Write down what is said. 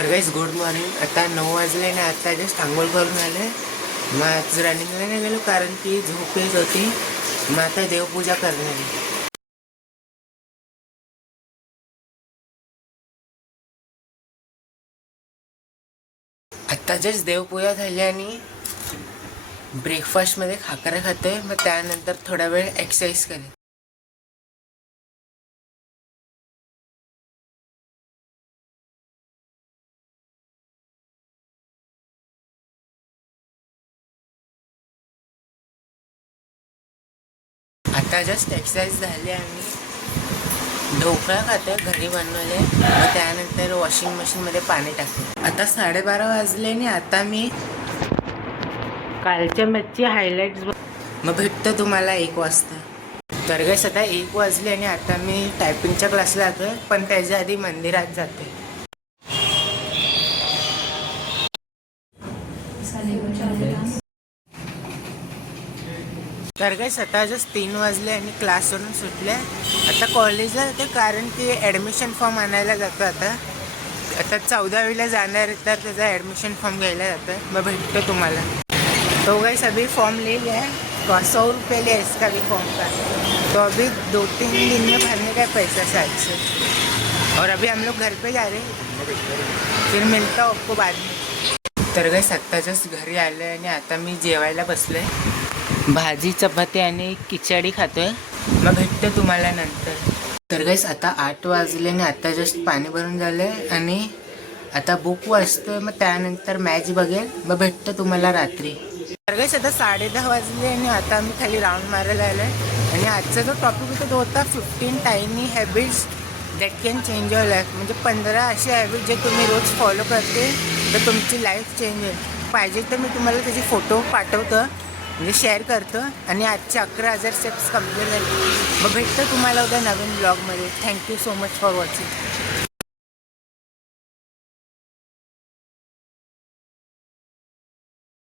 तर गाईस good morning. आता 9 वाजले ना. आता जस्ट आंघोळ करून आले. मग आज रनिंगला नाही गेलो कारण की झोप येत होती. मग आता देवपूजा करणार आहे. आता जस्ट देवपूजा झाली आणि ब्रेकफास्टमध्ये खाकरा खातोय. मग त्यानंतर थोडा वेळ एक्सरसाइज करेन. आता जस्ट एक्सरसाइज झाली आणि ढोकळा खातोय घरी बनवले. मग त्यानंतर वॉशिंग मशीनमध्ये पाणी टाकते. आता 12:30 वाजले आणि आता मी कालच्या मॅचची हायलाईट्स मग भेटतं तुम्हाला 1 वाजता. तर गाईस आता 1 वाजले आणि आता मी टायपिंगच्या क्लासला जातोय. पण त्याच्या आधी मंदिरात जाते. तर गाईस आता जस्ट 3 वाजले आणि क्लासवरून सुटले. आता कॉलेजला जाते कारण की ॲडमिशन फॉर्म आणायला जातो. आता 14वीला जाणार तर त्याचा ॲडमिशन फॉर्म घ्यायला जातं. मग भेटतो तुम्हाला. तो गाइस अभी फॉर्म ले लिया है. 100 रुपये लिया इसका भी फॉर्म का. तो अभी 2-3 दिन में भरने का पैसा शायद से. और अभी हम लोग घर पे जा रहे हैं. फिर मिलता हूँ आपको बाद में. तर गाइस आत्ताच्याच घरी आलं आणि आता मी जेवायला बसले. भाजी चपाती आणि खिचडी खातोय. मग भेटतो तुम्हाला नंतर. तर गाइस आता 8 वाजले आणि आता जस्ट पाणी भरून झालं आणि आता बुक वाचतोय. मग त्यानंतर मॅच बघेल. मग भेटतं तुम्हाला रात्री. तर गाइस आता 10:30 वाजले आणि आता आम्ही खाली राऊंड मारायला आलो आहे. आणि आजचा जो टॉपिक होता तो होता 15 tiny habits that can change your life. म्हणजे 15 असे हॅबिट जे तुम्ही रोज फॉलो करते तर तुमची लाईफ चेंज होईल. पाहिजे तर मी तुम्हाला त्याचे फोटो पाठवतो म्हणजे शेअर करतो. आणि आजचे 11,000 स्टेप्स कम्प्लीट झाले. मग भेटतं तुम्हाला उद्या नवीन ब्लॉगमध्ये. Thank you so much for watching.